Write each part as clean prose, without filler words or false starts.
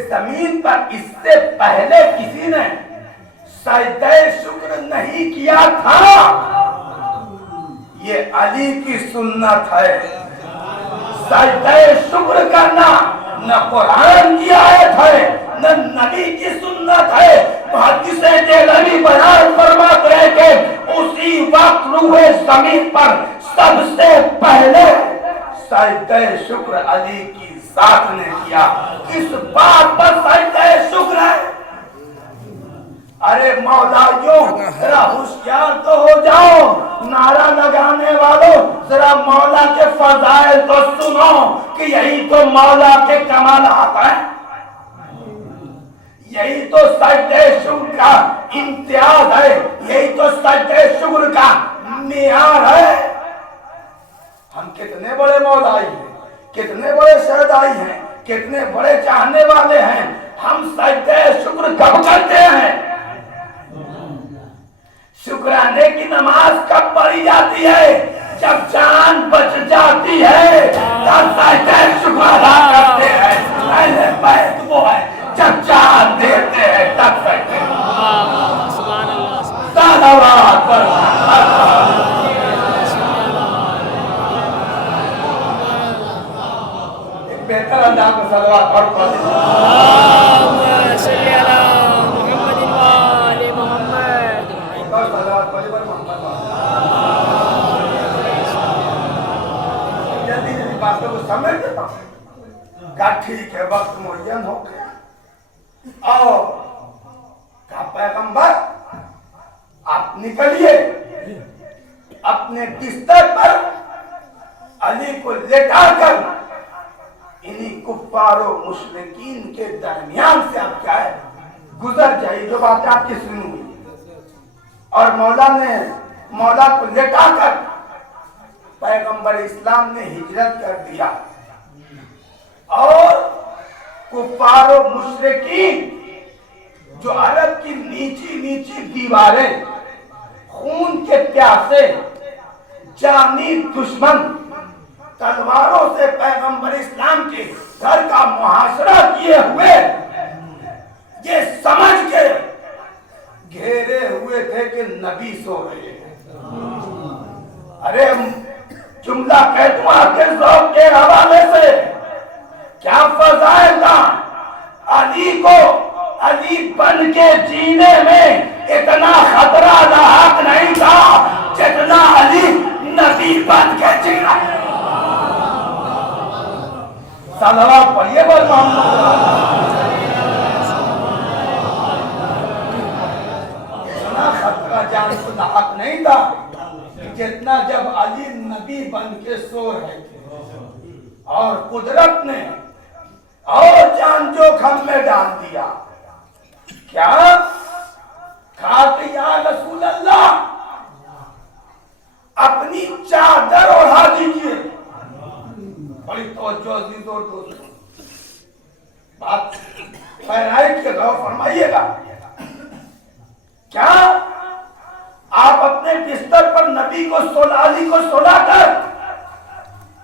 زمین پر اس سے پہلے کسی نے سجدہ شکر نہیں کیا تھا. یہ علی کی سنت ہے. سجدہ شکر کرنا نہ قرآن کی آیت ہے نہ نبی کی سنت ہے. محدث دہلوی بیان فرماتے ہیں کہ اسی وقت روح زمین پر سب سے پہلے سجدہ شکر علی کی ذات نے کیا. کس بات پر سجدہ شکر ہے؟ ارے مولائیوں ذرا ہوشیار تو ہو جاؤ. نعرہ لگانے والوں ذرا مولا کے فضائل تو سنو کہ یہی تو مولا کے کمالات ہیں. یہی تو سجدہ شکر کا امتیاز ہے. یہی تو سجدہ شکر کا معیار ہے. ہم کتنے بڑے مولائی ہیں, کتنے بڑے شہدائی ہیں, کتنے بڑے چاہنے والے ہیں. ہم سجدہ شکر کب کرتے ہیں؟ شکرانے کی نماز کب پڑھی جاتی ہے؟ جب جان بچ جاتی ہے تب سجدہ شکر ادا کرتے ہیں. پہلے بیت وہ ہے جب جان دیتے ہیں تب سجدہ. صلوات پر بہتر انداز میں صلوات پڑھو. سمجھ دیتا ہوں کہ ٹھیک ہے وقت معین ہو گیا اور کہا پیغمبر آپ نکلیے. اپنے بستر پر علی کو لٹا کر انہی کفار و مشرکین کے درمیان سے آپ کیا ہے گزر جائیے. جو بات آپ کی سنی ہوئی اور مولا نے مولا کو لٹا کر پیغمبر اسلام نے ہجرت کر دیا اور کفار و مشرکین جو عرب کی نیچی نیچی دیواریں خون کے پیاسے جانی دشمن تلواروں سے پیغمبر اسلام کے گھر کا محاصرہ کیے ہوئے یہ سمجھ کے گھیرے ہوئے تھے کہ نبی سو رہے ہیں. ارے جملہ کہہ دوں آپ کے ذوق کے حوالے سے کیا فضائل تھا. علی کو علی بن کے جینے میں اتنا خطرہ لاحق نہیں تھا جتنا علی نبی بن کے جینا. صلوات پڑھیے بر محمد. اتنا خطرہ جان کو لاحق نہیں تھا جتنا جب علی نبی بن کے سو رہے تھے اور قدرت نے اور جان جوکھم میں ڈال دیا. کیا کہا کہ یا رسول اللہ اپنی چادر اڑا دیجیے. بڑی توجہ عزیز اور دوستوں بات گہرائی کے غور فرمائیے گا. کیا آپ اپنے بستر پر نبی کو علی کو سلا کر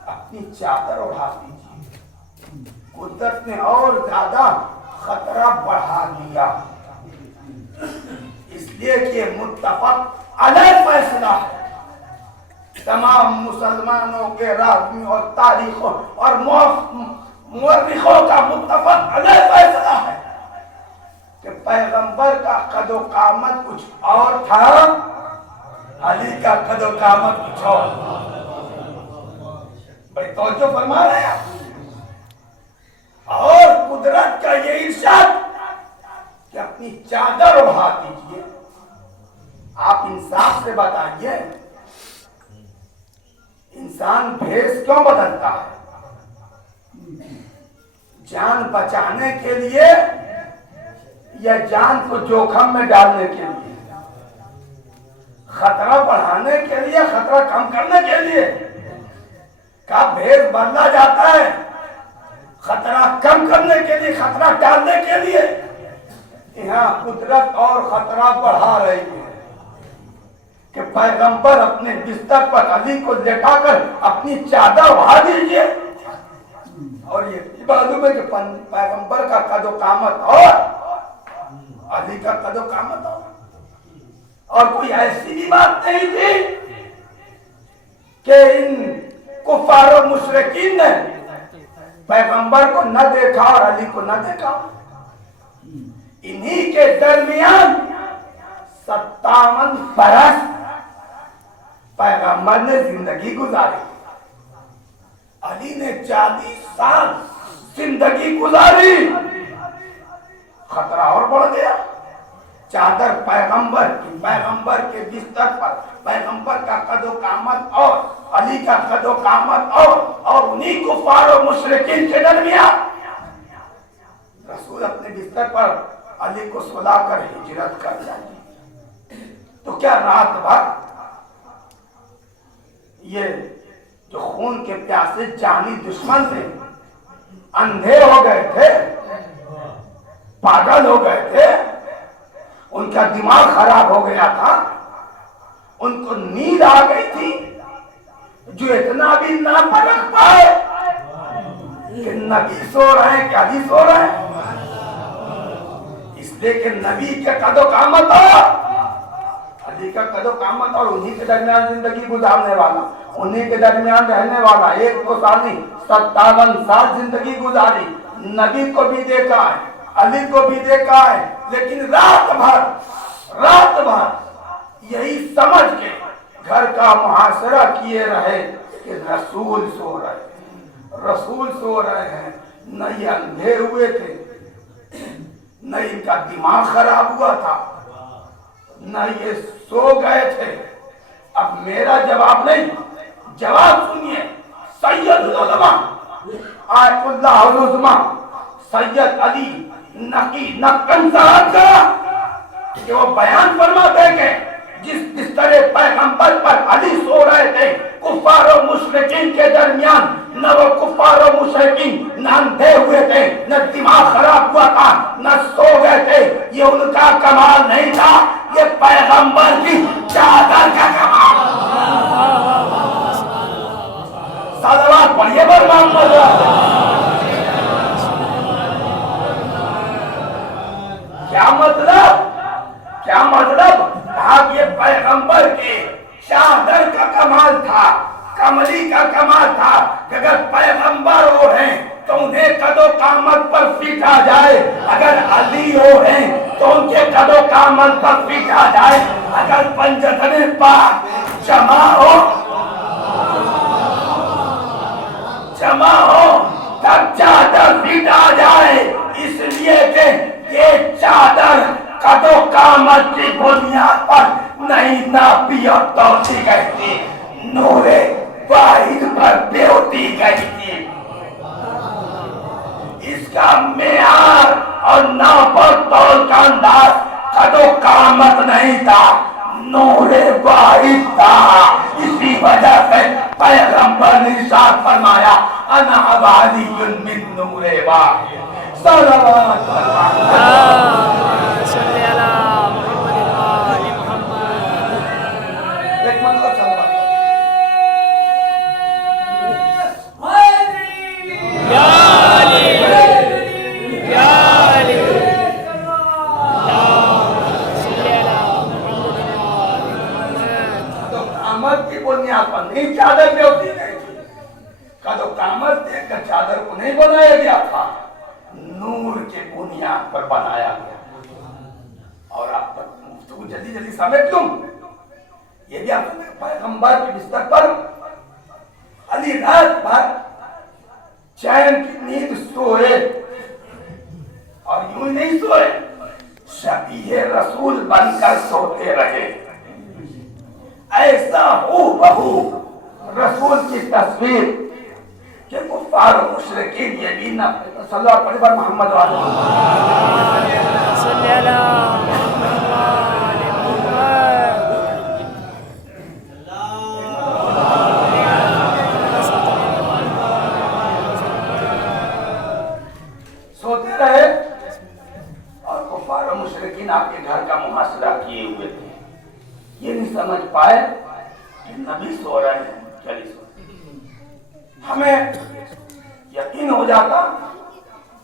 اپنی چادر اڑا دیجیے. قدرت نے اور زیادہ خطرہ بڑھا دیا اس لیے کہ متفق علیہ فیصلہ ہے. تمام مسلمانوں کے راویوں اور تاریخوں اور مورخوں کا متفق علیہ فیصلہ ہے کہ پیغمبر کا قد و قامت کچھ اور تھا, علی کا قد و قامت کچھ اور. بھائی توجہ فرما رہے ہیں اور قدرت کا یہ ارشاد کہ اپنی چادر اڑا دیجیے. آپ انصاف سے بتائیے انسان بھیس کیوں بدلتا ہے؟ جان بچانے کے لیے یا جان کو جوخم میں ڈالنے کے لیے؟ خطرہ بڑھانے کے لیے, خطرہ کم کرنے کے لیے؟ کا بھیس بدلا جاتا ہے خطرہ کم کرنے کے لیے, خطرہ ڈالنے کے لیے. یہاں قدرت اور خطرہ بڑھا رہی ہے کہ پیغمبر اپنے بستر پر علی کو لٹا کر اپنی چادر اڑا دیجیے. اور یہ معلوم ہے کہ پیغمبر کا قد و قامت اور علی کا قد و قامت اور کوئی ایسی بھی بات نہیں تھی کہ ان کفار و مشرکین نے پیغمبر کو نہ دیکھا اور علی کو نہ دیکھا. انہی کے درمیان 57 برس پیغمبر نے زندگی گزاری, علی نے 40 سال زندگی گزاری. خطرہ اور بڑھ گیا. چادر پیغمبر کے بستر پر پیغمبر کا قد و قامت اور علی کا قد و قامت اور انہی کفار و مشرکین کے درمیان رسول اپنے بستر پر علی کو سلا کر ہجرت کر جاتی. تو کیا رات بھر یہ جو خون کے پیاسے جانی دشمن تھے اندھے ہو گئے تھے, پاگل ہو گئے تھے, ان کا دماغ خراب ہو گیا تھا, ان کو نیند آ گئی تھی جو اتنا بھی نہ پرکھ پائے کہ نبی سو رہے ہیں کہ علی سو رہے ہیں. اس لیے کہ نبی کے قد و قامت اور علی کا قد و قامت اور انہی کے درمیان زندگی گزارنے والا, انہی کے درمیان رہنے والا, ایک کو سال نہیں 57 سال زندگی گزاری. نبی کو بھی دیکھا ہے, علی کو بھی دیکھا ہے, لیکن رات بھر یہی سمجھ کے گھر کا محاصرہ کیے رہے کہ رسول سو رہے ہیں. نہ یہ اندھے ہوئے تھے, نہ ان کا دماغ خراب ہوا تھا, نہ یہ سو گئے تھے. اب میرا جواب نہیں, جواب سنیے. سید العلماء آیت اللہ العظمى سید علی نقی نقن صاحب کا کہ وہ بیان فرماتے کہ جس بستر پیغمبر پر علی سو رہے تھے کفار و مشرکین کے درمیان, نہ وہ کفار و مشرکین نہ اندھے ہوئے تھے, نہ دماغ خراب ہوا تھا, نہ سو گئے تھے. یہ ان کا کمال نہیں تھا, یہ پیغمبر کی چادر کا کمال. صلوات پڑھیے بر محمد. کیا مطلب کہا کہ یہ پیغمبر کے چادر کا کمال تھا, کملی کا کمال تھا کہ اگر پیغمبر ہو ہیں تو انہیں قد و قامت پر پیٹا جائے, اگر علی ہو ہیں تو ان کے قد و قامت پر پیٹا جائے, اگر پنجتن پاک جمع ہو تب چادر پیٹا جائے. اس لیے کہ یہ چادر قد و قامت کی بنیاد پر نہیں ناپی اور توسی گئی تھی, نور واحد پر بیوتی گئی تھی. اس کا معیار اور ناپ اور تول کا انداز قد و قامت نہیں تھا, نور واحد تھا. اسی وجہ سے پیغمبر نے ارشاد فرمایا انا علی من نور واحد. صلوات صلی اللہ محمد. ایک مطلب صلوات یا علی یا علی صلی اللہ محمد. تو قامت کی بنیاد پر نہیں چادر میں ہوتی نہیں تھی. قد و قامت دیکھ کر چادر کو نہیں بنایا گیا تھا, نور کے بنیاد پر بنایا گیا. اور آپ گفتگو جلدی سمیٹ لوں. یہ بھی آپ پیغمبر کے بستر پر علی رات بھر چین کی نیند سوئے, اور یوں نہیں سوئے, شبیہ رسول بن کر سوتے رہے. ایسا ہو بہو رسول کی تصویر کہ کفار و مشرکین یہ بھی نہ صلی اللہ علیہ وسلم محمد صلی اللہ سوتے رہے اور کفار و مشرکین آپ کے گھر کا محاصرہ کیے ہوئے تھے. یہ نہیں سمجھ پائے کہ نبی سو رہے ہیں, چلی سو. ہمیں یقین ہو جاتا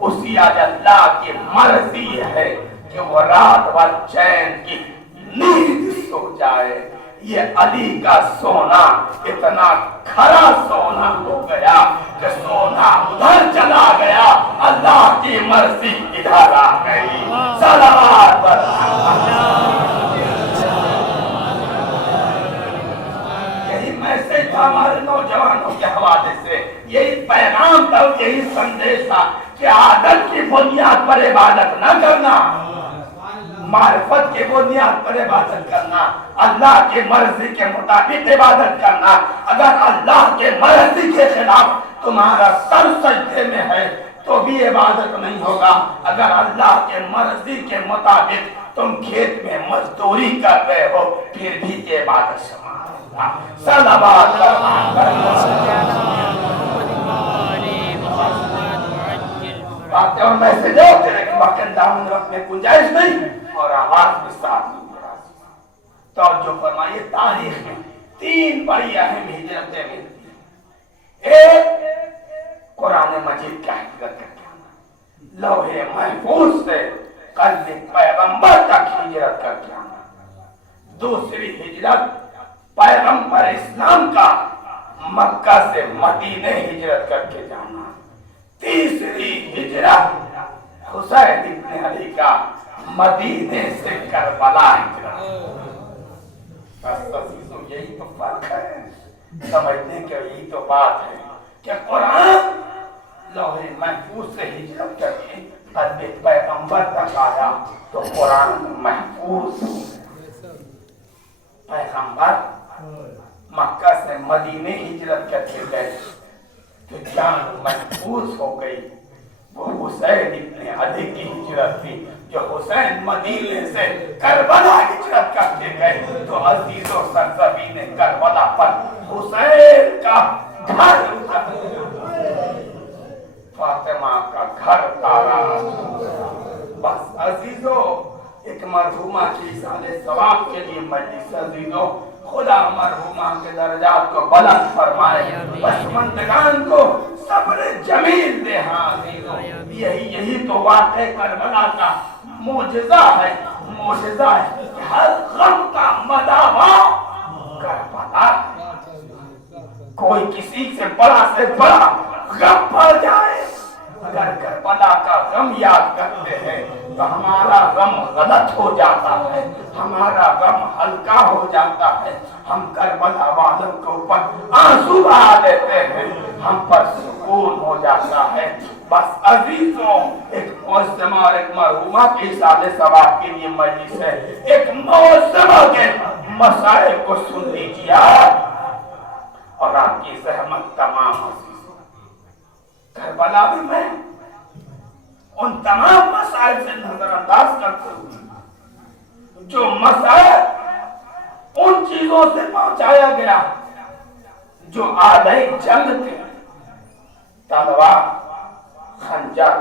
اسی آج اللہ کی مرضی ہے کہ وہ رات بھر چین کی نیند سو جائے. یہ علی کا سونا اتنا کھرا سونا ہو گیا کہ سونا ادھر چلا گیا, اللہ کی مرضی ادھر آ گئی. صلوات پر یہی میسج تھا ہمارے نوجوانوں کے حوالے سے, یہی پیغام تھا, یہی سندیش تھا کہ عادت کی بنیاد پر عبادت نہ کرنا, معرفت کی بنیاد پر عبادت کرنا, اللہ کی مرضی کے مطابق عبادت کرنا. اگر اللہ کے مرضی کے خلاف تمہارا سر سجدے میں ہے تو بھی عبادت نہیں ہوگا. اگر اللہ کے مرضی کے مطابق تم کھیت میں مزدوری کر رہے ہو پھر بھی یہ عبادت شمار ہوگا. صلوات باتیں اور میسج ہوتے ہیں کہ باقی دامن وقت میں گنجائش نہیں اور آواز بھی ساتھ نہیں ہو رہا. توجہ فرمائیے, تاریخ میں 3 بڑی اہم ہجرتیں ملتی ہیں. ایک قرآن مجید کا حفظ کر کے آنا, لوح محفوظ سے قلب پیغمبر تک ہجرت کر کے آنا. دوسری ہجرت پیغمبر اسلام کا مکہ سے مدینے ہجرت کر کے جانا. تیسری ہجرت حسین ابن علی کا مدینے سے کربلا ہجرت. بس عزیزو یہی تو فرق ہے, سمجھنے کے یہی تو بات ہے کہ قرآن لوح محفوظ سے ہجرت کر کے قلب پیغمبر تک آیا تو قرآن محفوظ. پیغمبر مکہ سے مدینے ہجرت کر کے گئے تو جان محفوظ ہو گئی. وہ حسین ابن علی کی ہجرت تھی جو حسین مدینے سے کربلا ہجرت کر کے گئے تو عزیز و سرزمین کربلا پر حسین کا گھر فاطمہ کا گھر تارا. بس عزیزو ایک مرحومہ کی ایصال ثواب کے لیے مجلس. عزیزو خدا مرحومہ کے درجات کو بلند فرمائے, پسماندگان کو صبر جمیل دے. ہاں عزیزو یہی تو واقع کربلا کا معجزہ ہے, معجزہ ہے کہ ہر غم کا مداوا کربلا. کوئی کسی سے بڑا غم پڑ جائے, اگر کربلا کا غم یاد کرتے ہیں تو ہمارا غم غلط ہو جاتا ہے, ہمارا غم ہلکا ہو جاتا ہے. ہم کربلا والوں کے اوپر آنسو بہا دیتے ہیں, ہم پر سکون ہو جاتا ہے. بس عزیزوں ایک معظمہ اور ایک مرحومہ کی ایصال ثواب کے لیے مجلس ہے. ایک معظمہ کے مسائل کو سن لیجیے اور آپ کی زحمت تمام. عزیزوں کربلا میں ان تمام مسائل سے نظر انداز کرتے ہوئے جو مسائل ان چیزوں سے پہنچایا گیا جو آدھے جنگ تھے, تلوار, خنجر,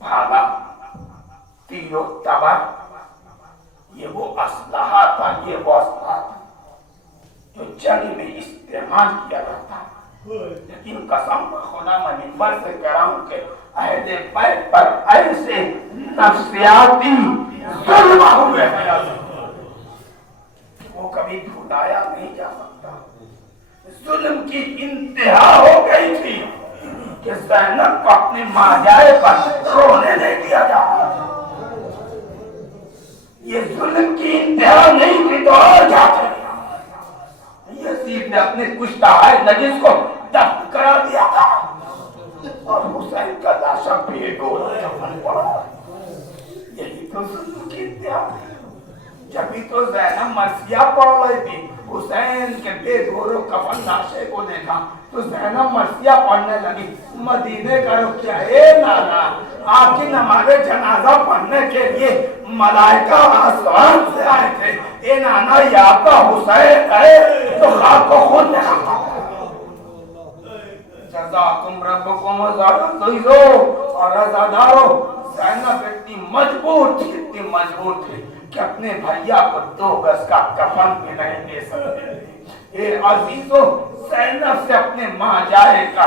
بھالا, تیر و تبر, یہ وہ اسلحہ تھا جو جنگ میں استعمال کیا جاتا. لیکن قسم خدا میں منبر سے کہہ رہا ہوں کہ عہد بیت پر ایسے نفسیاتی ظلم ہوئے ہیں وہ کبھی بھلایا نہیں جا سکتا. ظلم کی انتہا ہو گئی تھی کہ زینب کو اپنی ماجائے پر رونے نہیں دیا جاتا. یہ ظلم کی انتہا نہیں تھی تو اور جاتے. یزید نے اپنے کشتہ ہے نجس کو دفن کرا دیا تھا اور حسین کا لاشا بھی گول کفن پڑا. یہی تو ظلم کی انتہا تھی. جبھی تو زینب مرثیہ پڑھ رہی تھی, حسین کے بے گورو کفن لاشے کو دیکھا تو زینب مرثیہ پڑھنے لگی. مدینے کا رخ کیا, اے نانا آپ کی نماز جنازہ پڑھنے کے لیے ملائکہ آسمان سے آئے تھے. اے نانا یہ آپ کا حسین ہے تو خاک کو خود نے کھا. جزاکم ربکم عزیزو اور عزادارو, زینب اتنی مجبور تھی کہ اپنے بھائیا کو 2 گز کا کفن بھی نہیں دے سکتے. اے عزیزو زینب سے اپنے ماں جائے کا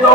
2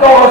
2